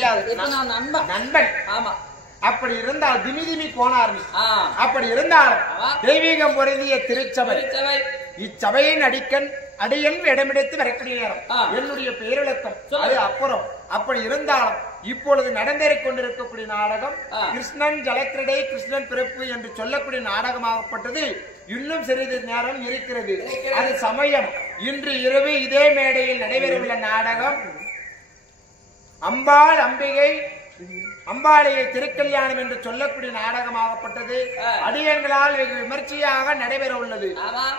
கிடையாது. நண்பன். ஆமா. அப்படி இருந்தால் திமி திமி போனார். அப்படி இருந்தால் தெய்வீகம் பொருந்திய திருச்சபை. இச்சபையின் அடியன் இடமெடுத்து வரக்கூடிய நேரம் என்னுடைய பெயரிழக்கம் அது அப்புறம். அப்படி இருந்தாலும் இப்பொழுது நடந்தேறிக் கொண்டிருக்கக்கூடிய நாடகம் கிருஷ்ணன் ஜலக்கிரடை கிருஷ்ணன் பிறப்பு என்று சொல்லக்கூடிய நாடகமாகப்பட்டது இன்னும் சிறிது நேரம் இருக்கிறது. அது சமயம். இன்று இரவு இதே மேடையில் நடைபெறவுள்ள நாடகம் அம்பாளையை திருக்கல்யாணம் என்று சொல்லக்கூடிய நாடகமாகப்பட்டது அடியங்களால் வெகு விமர்சையாக நடைபெற உள்ளது.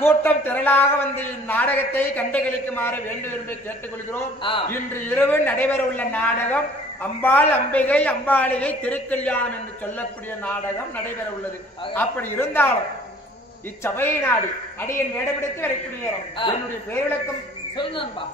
கூட்டம் திரளாக வந்து இந்நாடகத்தை கண்டுகளிக்குமாறு வேண்டும் என்று கேட்டுக்கொள்கிறோம். இன்று இரவு நடைபெற உள்ள நாடகம் அம்பாளையை திருக்கல்யாணம் என்று சொல்லக்கூடிய நாடகம் நடைபெற உள்ளது. அப்படி இருந்தாலும் இச்சபையை நாடு அடியன் வேடமெடுத்து வரக்கூடிய நேரம் என்னுடைய பெயர் விளக்கம் சொல்லுங்கப்பா.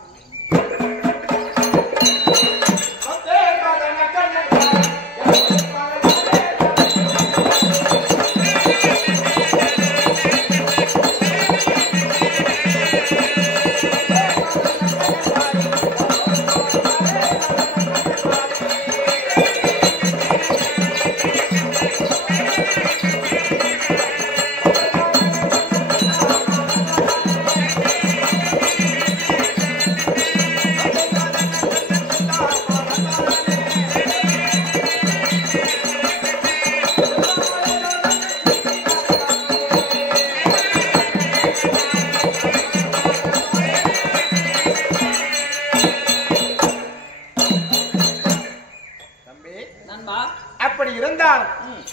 அப்படி இருந்தால்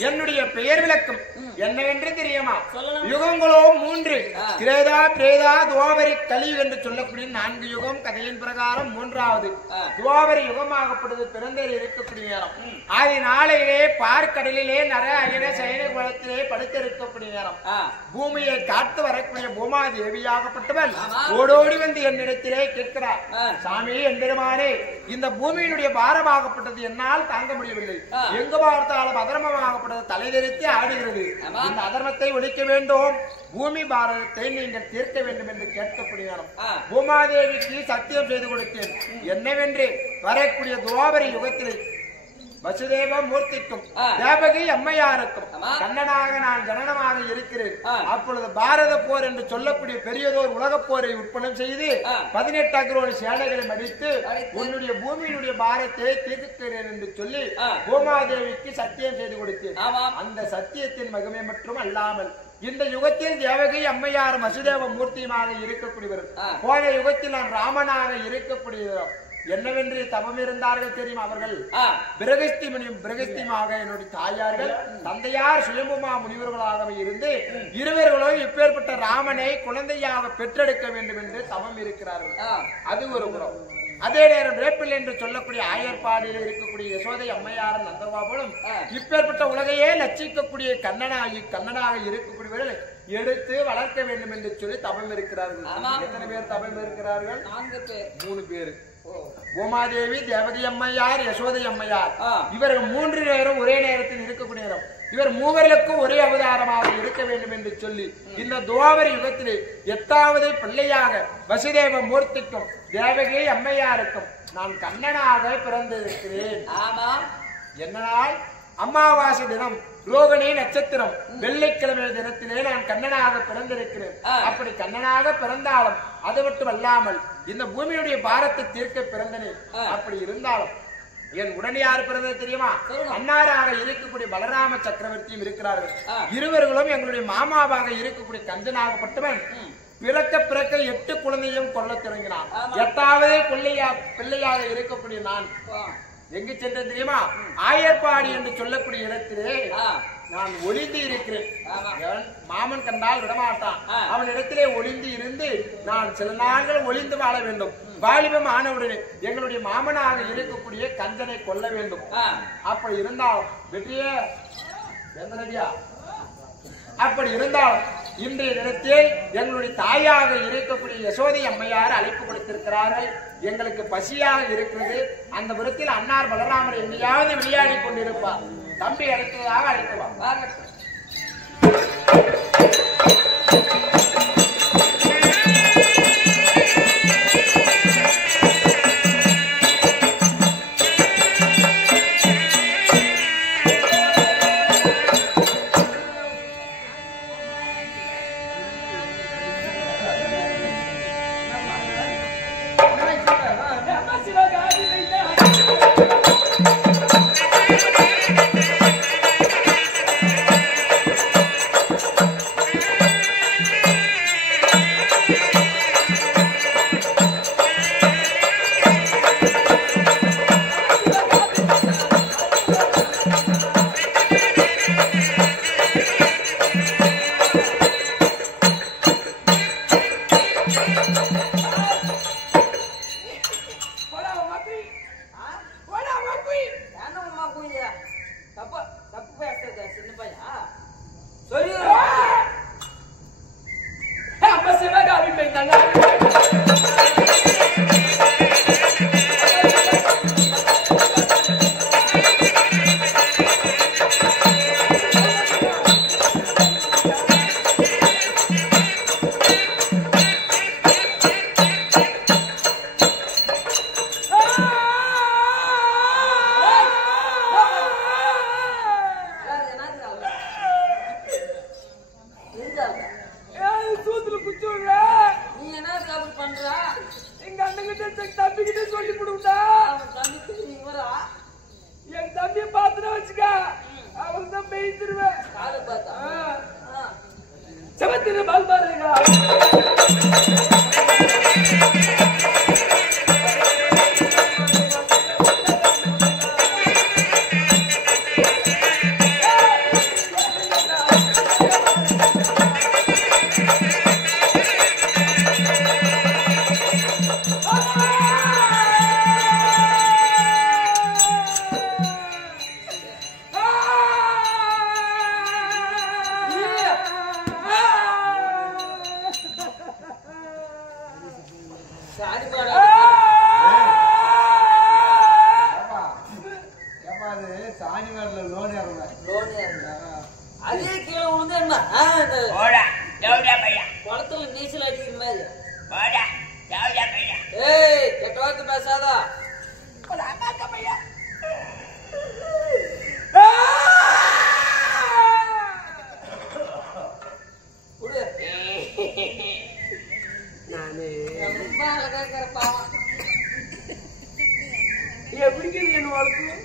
என்னுடைய பெயர் விளக்கம் என்னவென்று தெரியுமா? யுகங்களோ 3 கிரேதா பிரேதா துவாபரி கலி என்று சொல்லக்கூடிய 4 யுகம். கதையின் பிரகாரம் 3வது துவாபரி யுகமாகப்படுவது பிறந்தேறி இருக்கக்கூடிய நேரம். ஆதி நாளையிலே பார்க்கடலிலே நர அயன சயன குலத்திலே படுத்திருக்கக்கூடிய நேரம் பூமியை காத்து வரக்கூடிய பூமாதேவியாகப்பட்டவள் ஓடோடி வந்து என்னிடத்திலே கேட்கிறார், சாமி எம்பெருமானே, இந்த பூமியினுடைய பாரமாகப்பட்டது என்னால் தாங்க முடியவில்லை. எங்கு பார்த்தாலும் அதர்மமாகப்பட்டது தலைதெறித்து ஆடுகிறது. இந்த அதர்மத்தை ஒழிக்க வேண்டும், பூமி பாரதத்தை நீங்கள் தீர்க்க வேண்டும் என்று கேட்கக்கூடிய பூமாதேவிக்கு சத்தியம் செய்து கொடுத்தேன். என்னவென்று வரக்கூடிய துவாபரி யுகத்தில் வசுதேவ மூர்த்திக்கும் தேவகி அம்மையாருக்கும் கண்ணனாக நான் ஜனனமாக இருக்கிறேன். அப்பொழுது பாரத போர் என்று சொல்லக்கூடிய பெரியதோர் உலகப் போரை உட்பணம் செய்து 18 அக்ரோணி சேனைகளை மடித்து உன்னுடைய பூமியினுடைய பாரத்தை தீர்க்கிறேன் என்று சொல்லி பூமாதேவிக்கு சத்தியம் செய்து கொடுத்தேன். அந்த சத்தியத்தின் மகிமை மற்றும் அல்லாமல் இந்த யுகத்தில் தேவகி அம்மையார் வசுதேவ மூர்த்தியுமாக இருக்கக்கூடியவர். போன யுகத்தில் நான் ராமனாக இருக்கக்கூடியவர். என்னவென்று தவம் இருந்தார்கள் தெரியும். அவர்கள் பிரகஸ்திமாக என்னுடைய தாயார்கள், தந்தையார் சுயம்புமா முனிவர்களாகவே இருந்து இருவர்களும் இப்பேற்பட்ட ராமனை குழந்தையாக பெற்றெடுக்க வேண்டும் என்று தவம் இருக்கிறார்கள். அது ஒரு புறம். அதே நேரம் வேப்பில் என்று சொல்லக்கூடிய ஆயர்பாடியில் இருக்கக்கூடிய யசோதை அம்மையாரும் நந்தகோபாலும் இப்பேற்பட்ட உலகையே லட்சிக்கக்கூடிய கண்ணனாக இருக்கக்கூடியவர்கள் எடுத்து வளர்க்க வேண்டும் என்று சொல்லி தவம் இருக்கிறார்கள். எத்தனை பேர் தவம் இருக்கிறார்கள்? 3 பேர். பூமாதேவி, தேவகி அம்மையார், யசோதை அம்மையார். இவர்கள் 3 பேரும் ஒரே நேரத்தில் இருக்கக்கூடிய நேரம். இவர் மூவர்களுக்கும் ஒரே அவதாரமாக இருக்க வேண்டும் என்று சொல்லி இந்த துவாபரி யுகத்திலே 8வது பிள்ளையாக வசுதேவ மூர்த்திக்கும் தேவகி அம்மையாருக்கும் நான் கண்ணனாக பிறந்திருக்கிறேன். என்ன நாள்? அமாவாசை தினம், ரோகிணி நட்சத்திரம், வெள்ளிக்கிழமை தினத்திலே நான் கண்ணனாக பிறந்திருக்கிறேன். அப்படி கண்ணனாக பிறந்தாலும் அது மட்டும் அல்லாமல் இந்த பூமியுடைய பாரத்தை தீர்க்க பிறந்தனேன். அப்படி இருந்தாலும் என் உடனே யார் பிறந்தது தெரியுமா? அன்னாராக இருக்கக்கூடிய பலராம சக்கரவர்த்தியும் இருக்கிறார்கள். இருவர்களும் எங்களுடைய மாமாவாக இருக்கக்கூடிய கஞ்சனாகப்பட்டவன் பிறக்க 8 குழந்தையும் கொல்ல தொடங்கினான். 8வது பிள்ளையாக இருக்கக்கூடிய நான் எங்கு சென்றேன் தெரியுமா? ஆயர்பாடி என்று சொல்லக்கூடிய இடத்திலே நான் ஒளிந்து இருக்கிறேன். மாமன் கண்டால் விடமாட்டான். அவன் இடத்திலே ஒளிந்து இருந்து நான் சில நாட்கள் ஒளிந்து வாழ வேண்டும். வாலிபம் ஆனவுடனே எங்களுடைய மாமனாக இருக்கக்கூடிய கஞ்சனை கொல்ல வேண்டும். அப்படி இருந்தால் வெற்றியே வேந்தனடியா. அப்படி இருந்தால் இன்றைய தினத்தில் எங்களுடைய தாயாக இருக்கக்கூடிய யசோதை அம்மையார் அழைப்பு கொடுத்திருக்கிறார்கள். எங்களுக்கு பசியாக இருக்கிறது. அந்த புறத்தில் அன்னார் பலராமர் எங்கேயாவது விளையாடி கொண்டிருப்பார். தம்பி அழைத்ததாக அழைக்கலாம்.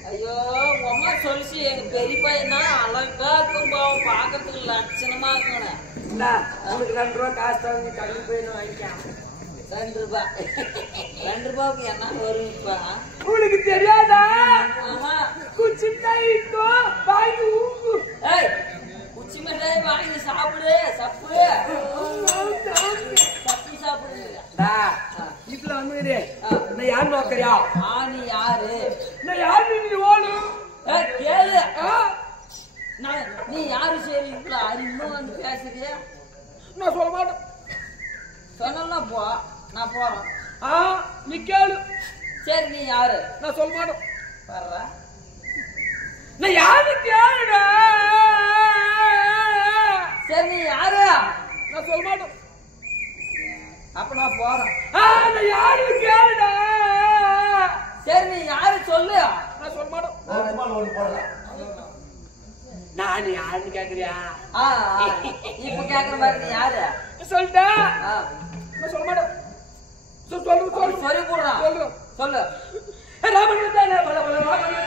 ஐயோ உமா சொல்லிச்சு எங்க பெரியப்பா என்ன அழகா இருக்கும் பாவம் பாக்கிறதுக்கு லட்சணமா இருக்கணும். உனக்கு 2 ரூபா காசு தந்து கடல் போய் வாங்கிக்கலாம். 2 ரூபாய் 2 ரூபாய்க்கு என்ன வரும்ப்பா? உனக்கு தெரியாதா? ஆமா குச்சி மிட்டாய்க்கோ வாங்கி ஊக்கு. ஏய் குச்சி மிட்டாய் வாங்கி சாப்பிடு சப்பு சப்பி சாப்பிடு. இதுல வந்து நான் யார் நோக்கறியா? நீ யாரு? நான் யாரு நீ ஓடு? கேளு நீ யாரு? சரி இவ்வளவு இன்னும் வந்து பேசுறியா? நான் சொல்ல மாட்டேன். சொன்னா போ நான் போறேன். நீ கேளு. சரி நீ யாரு? நான் சொல்ல மாட்டேன். வர்ற நான் யாரு கேளுடா. சரி நீ யாரு? நான் சொல்ல மாட்டேன். அப்ப நான் போறேன். நான் யாரு கேளுடா. சரி நீ யாரு சொல்லு. நான் சொல்ல மாட்டேன். நான் யாருன்னு கேக்குறியா? இப்ப கேக்குற மாதிரி நீ யாரு சொல்லிட்டா? நான் சொல்ல மாட்டேன். சொல்லு சொல்லி போடுறான். சொல்லு. ராமன் தானே பல பல ராமன்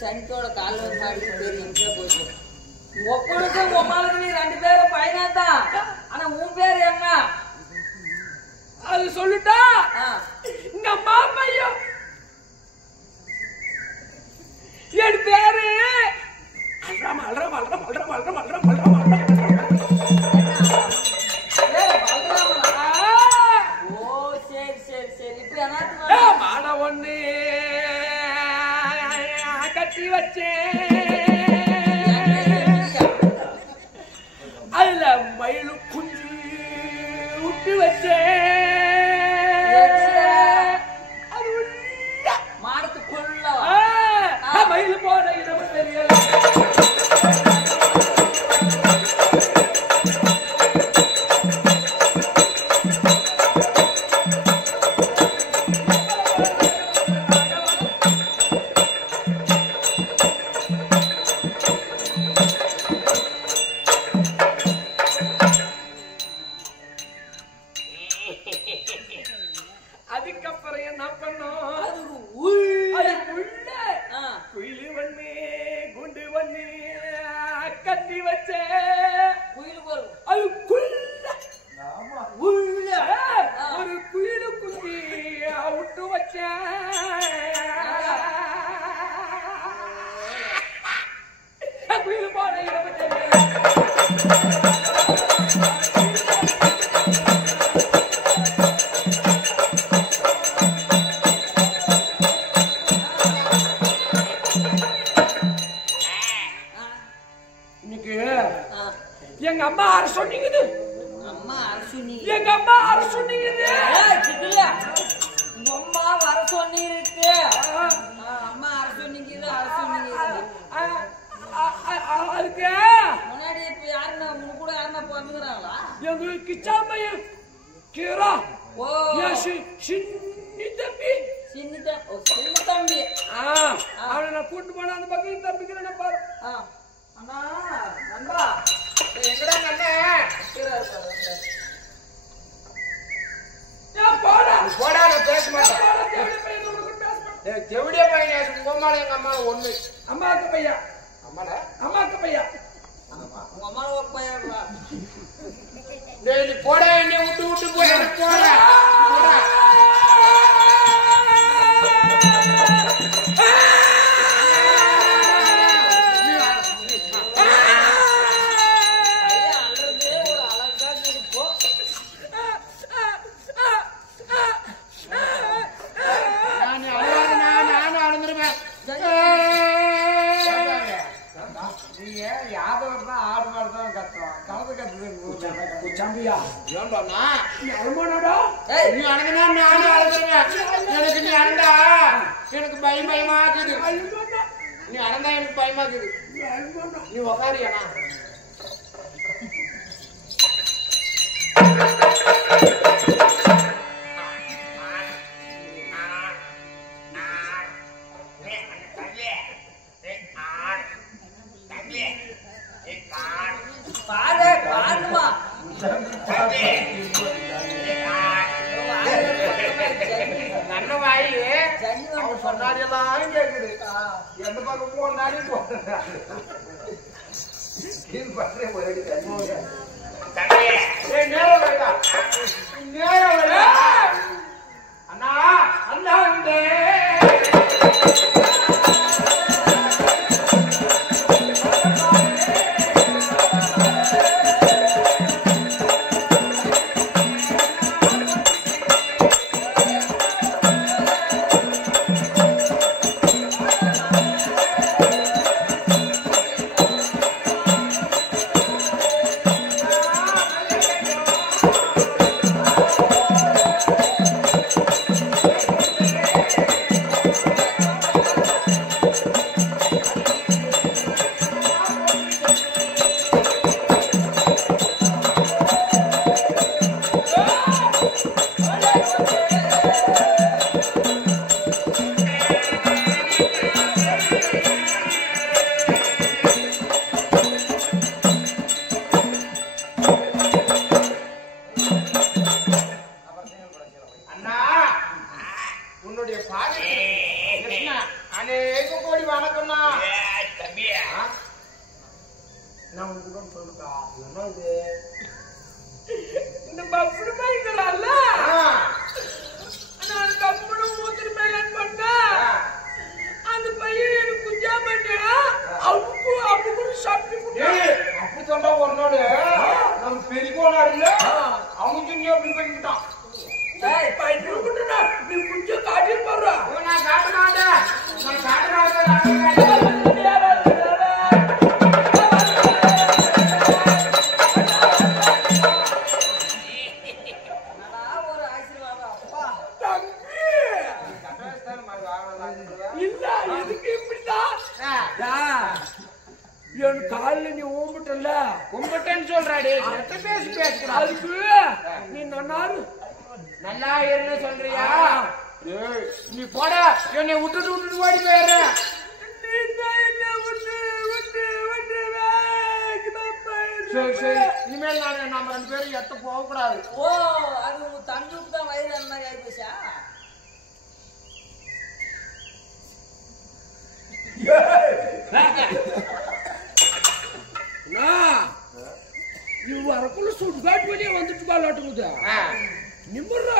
சனிக்கோட கால போச்சு. ஒப்பனுக்கு உமாளுக்கு நீ 2 பேரும் பையனாதான். ஆனா உன் பேரு என்ன? அது சொல்லிட்டா எங்க அம்மா பையன். என் பேரு ஓ சரி சரி சரி. இப்ப என்ன மாட ஒண்ணு கட்டி வச்சேன். அதுல மயிலு குஞ்சு விட்டு வச்சேன். அது மாடத்துக்குள்ள மயில் போன இடம் தெரியல. அதுக்கப்புறம் என்ன பண்ணோம்? குயிலு ஒண்ணு குண்டு ஒண்ணு கட்டி வச்ச குயிலுக்கு வரும். அதுக்குள்ள ஒரு குயிலு குட்டி விட்டு வச்ச. குயிலு போன இன்னைக்கு எங்க அம்மா சொன்னீங்க. அம்மா அம்மா அரசுனி எங்க அம்மா அரசுனிங்க சிக்கல உங்க அம்மா வர சொன்னி இருக்கு அம்மா அரசுனிக்குது அதுக்கு முன்னாடி இப்ப யாருன்னா உங்க கூட யாருன்னா பிறந்துக்கிறாங்களா எங்க கிச்சாமையன் கீரா ஓ சின்ன தம்பி சின்ன தம்பி அவனை நான் கூட்டு போன அந்த பக்கம் தம்பிக்கிறேன் பாரு அண்ணா நண்பா எங்கடா கண்ணே போடா நான் பேச மாட்டேன் செவிடிய பையன் உங்க அம்மால எங்க அம்மால ஒண்ணு அம்மாக்கு பையா அம்மாக்கு பையா உங்க அம்மா ஒரு பையன்டா நீ போடா என்னை விட்டு போய் போடா எனக்கு பயமாக்குது நீ அடந்தா எனக்கு பயமாக்குது நீ உக்காரியானா சொன்னாடியெல்லாம் கேக்குது எந்த பக்கம் போனாடி அண்ணா அண்ணா நீ நன்னாரு நல்லா இருன்னு சொல்றியா நீ போட என்னை விட்டுட்டு ஓடி போயிடுற சரி சரி இனிமேல் நம்ம 2 பேரும் எட்ட போக கூடாது ஓ அது உங்க தண்ணுக்கு தான் வயிறு அந்த மாதிரி ஆகி போச்சா வரக்குள்ள சுடுகாட்டு வெளியே வந்துட்டு பாலாட்டுக்குது நிம்மர்றா